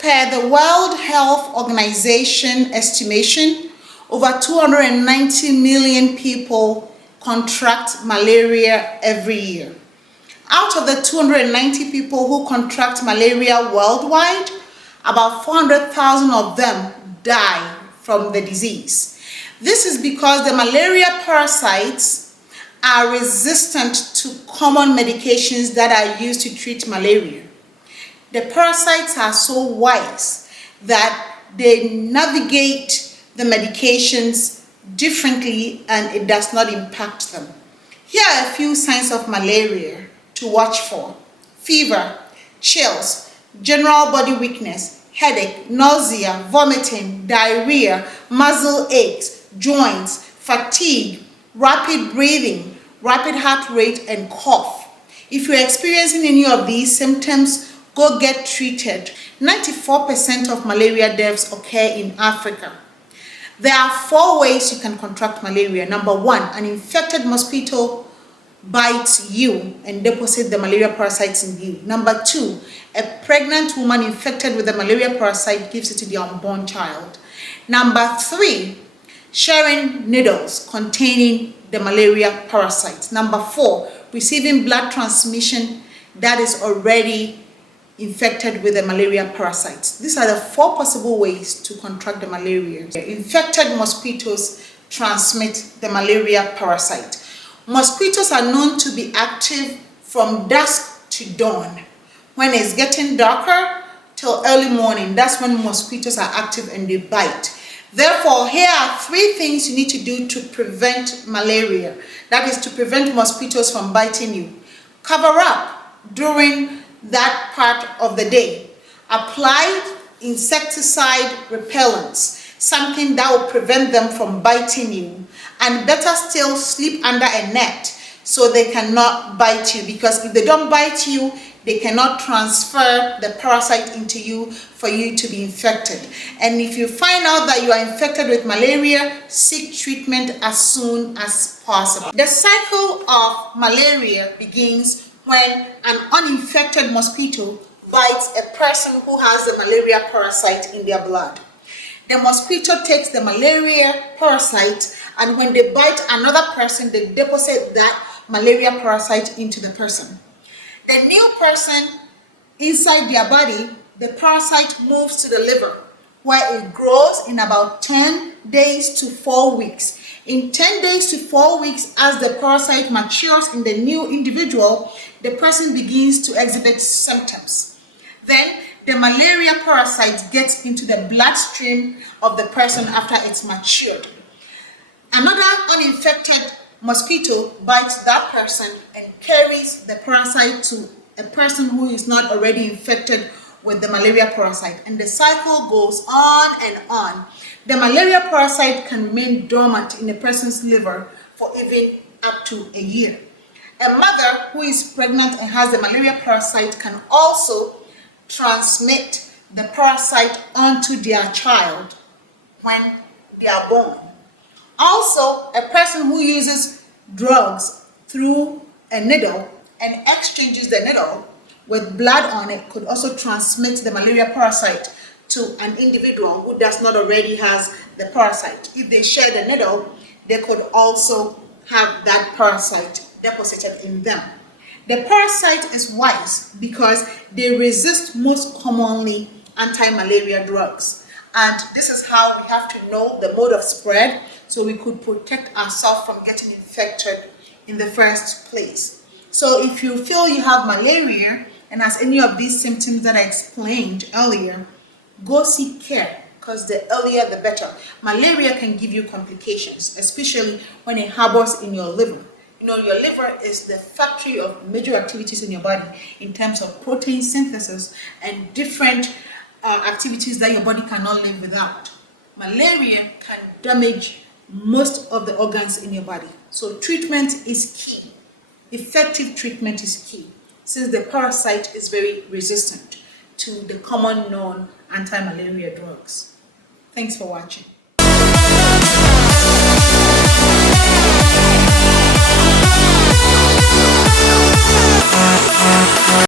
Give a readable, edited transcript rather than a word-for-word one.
Per the World Health Organization estimation, over 290 million people contract malaria every year. Out of the 290 people who contract malaria worldwide, about 400,000 of them die from the disease. This is because the malaria parasites are resistant to common medications that are used to treat malaria. The parasites are so wise that they navigate the medications differently and it does not impact them. Here are a few signs of malaria to watch for: fever, chills, general body weakness, headache, nausea, vomiting, diarrhea, muscle aches, joints, fatigue, rapid breathing, rapid heart rate, and cough. If you're experiencing any of these symptoms, go get treated. 94% of malaria deaths occur in Africa. There are 4 ways you can contract malaria. Number 1, an infected mosquito bites you and deposits the malaria parasites in you. Number 2, a pregnant woman infected with the malaria parasite gives it to the unborn child. Number 3, sharing needles containing the malaria parasite. Number 4, receiving blood transmission that is already infected with the malaria parasites. These are the 4 possible ways to contract the malaria. Infected mosquitoes transmit the malaria parasite. Mosquitoes are known to be active from dusk to dawn. When it's getting darker till early morning, that's when mosquitoes are active and they bite. Therefore, here are 3 things you need to do to prevent malaria. That is to prevent mosquitoes from biting you. Cover up during that part of the day. Apply insecticide repellents, something that will prevent them from biting you. And better still, sleep under a net so they cannot bite you, because if they don't bite you, they cannot transfer the parasite into you for you to be infected. And if you find out that you are infected with malaria, seek treatment as soon as possible. The cycle of malaria begins when an uninfected mosquito bites a person who has the malaria parasite in their blood. The mosquito takes the malaria parasite, and when they bite another person, they deposit that malaria parasite into the person. The new person, inside their body, the parasite moves to the liver, where it grows in about 10 days to 4 weeks. In 10 days to 4 weeks, as the parasite matures in the new individual, the person begins to exhibit symptoms. Then the malaria parasite gets into the bloodstream of the person after it's matured. Another uninfected mosquito bites that person and carries the parasite to a person who is not already infected with the malaria parasite, and the cycle goes on and on. The malaria parasite can remain dormant in a person's liver for even up to a year. A mother who is pregnant and has the malaria parasite can also transmit the parasite onto their child when they are born. Also, a person who uses drugs through a needle and exchanges the needle with blood on it could also transmit the malaria parasite to an individual who does not already has the parasite. If they share the needle, they could also have that parasite deposited in them. The parasite is wise because they resist most commonly anti-malaria drugs. And this is how we have to know the mode of spread so we could protect ourselves from getting infected in the first place. So if you feel you have malaria and has any of these symptoms that I explained earlier, go seek care, because the earlier the better. Malaria can give you complications, especially when it harbors in your liver. You know, your liver is the factory of major activities in your body in terms of protein synthesis and different activities that your body cannot live without. Malaria can damage most of the organs in your body. So treatment is key. Effective treatment is key, since the parasite is very resistant to the common known anti-malaria drugs. Thanks for watching.